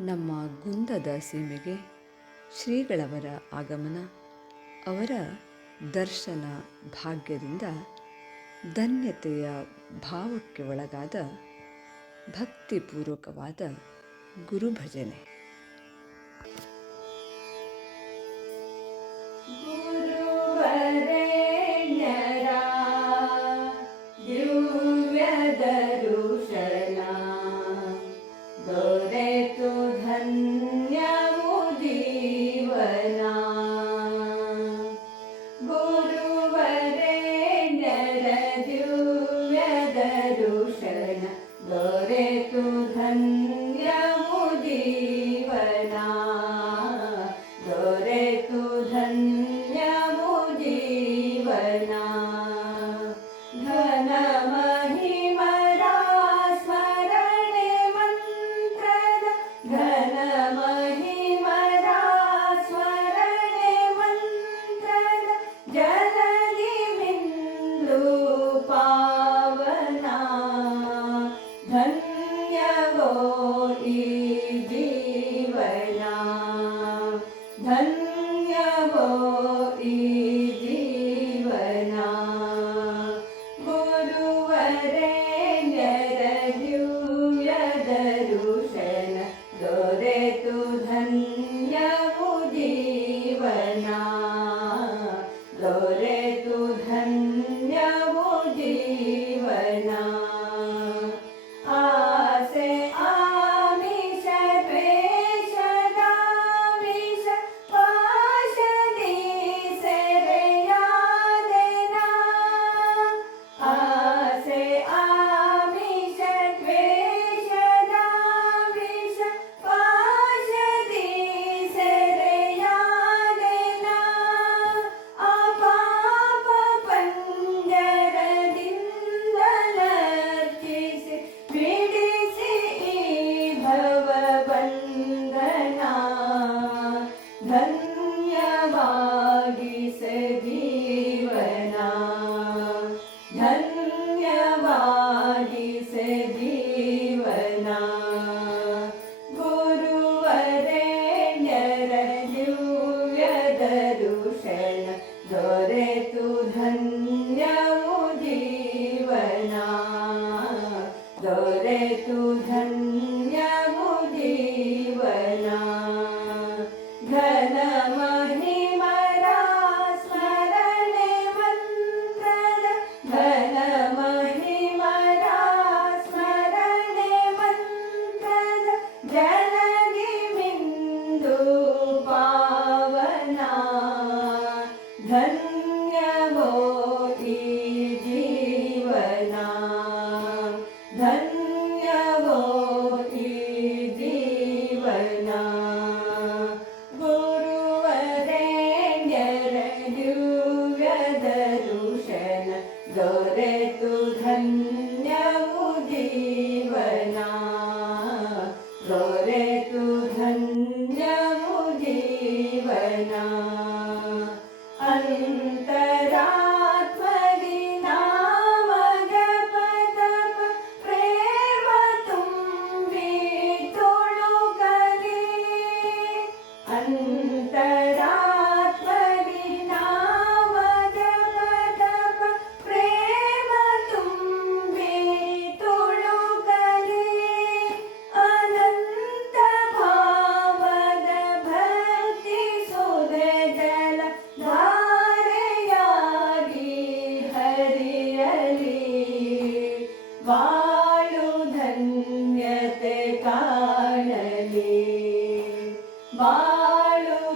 ನಮ್ಮ ಗುಂದದ ಸೀಮೆಗೆ ಶ್ರೀಗಳವರ ಆಗಮನ ಅವರ ದರ್ಶನ ಭಾಗ್ಯದಿಂದ ಧನ್ಯತೆಯ ಭಾವಕ್ಕೆ ಒಳಗಾದ ಭಕ್ತಿಪೂರ್ವಕವಾದ ಗುರುಭಜನೆ. Lord, വരെ धन्य जीवना। दोरे तु धन्य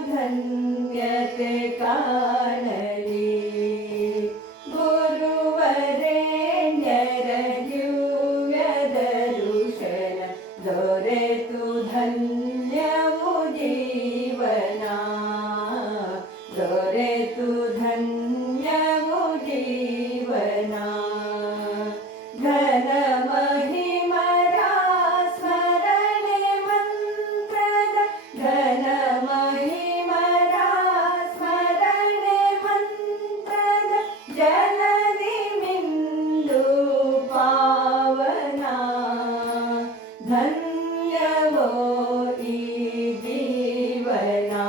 धन्यते काले गुरुवरे नदु यदरुष दोरे तु धन्य जीवना धन्यवो ई जीवना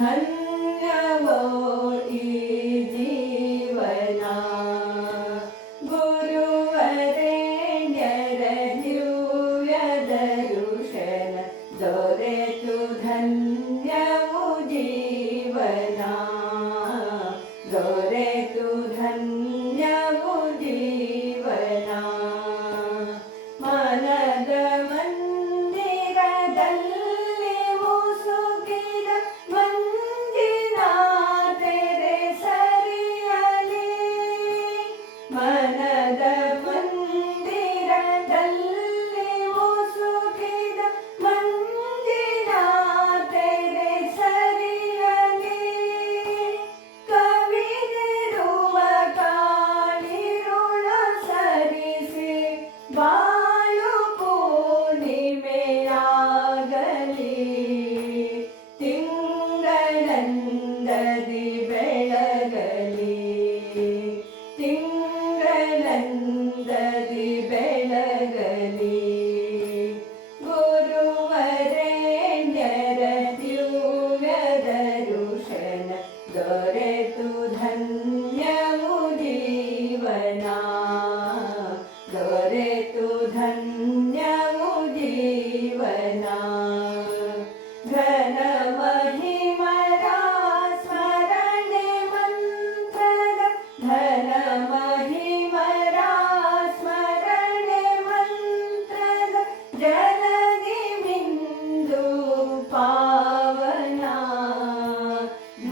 धन्यवो ई जीवना गुरुवरेण्यरधिरूयदरुषण दोरे மனத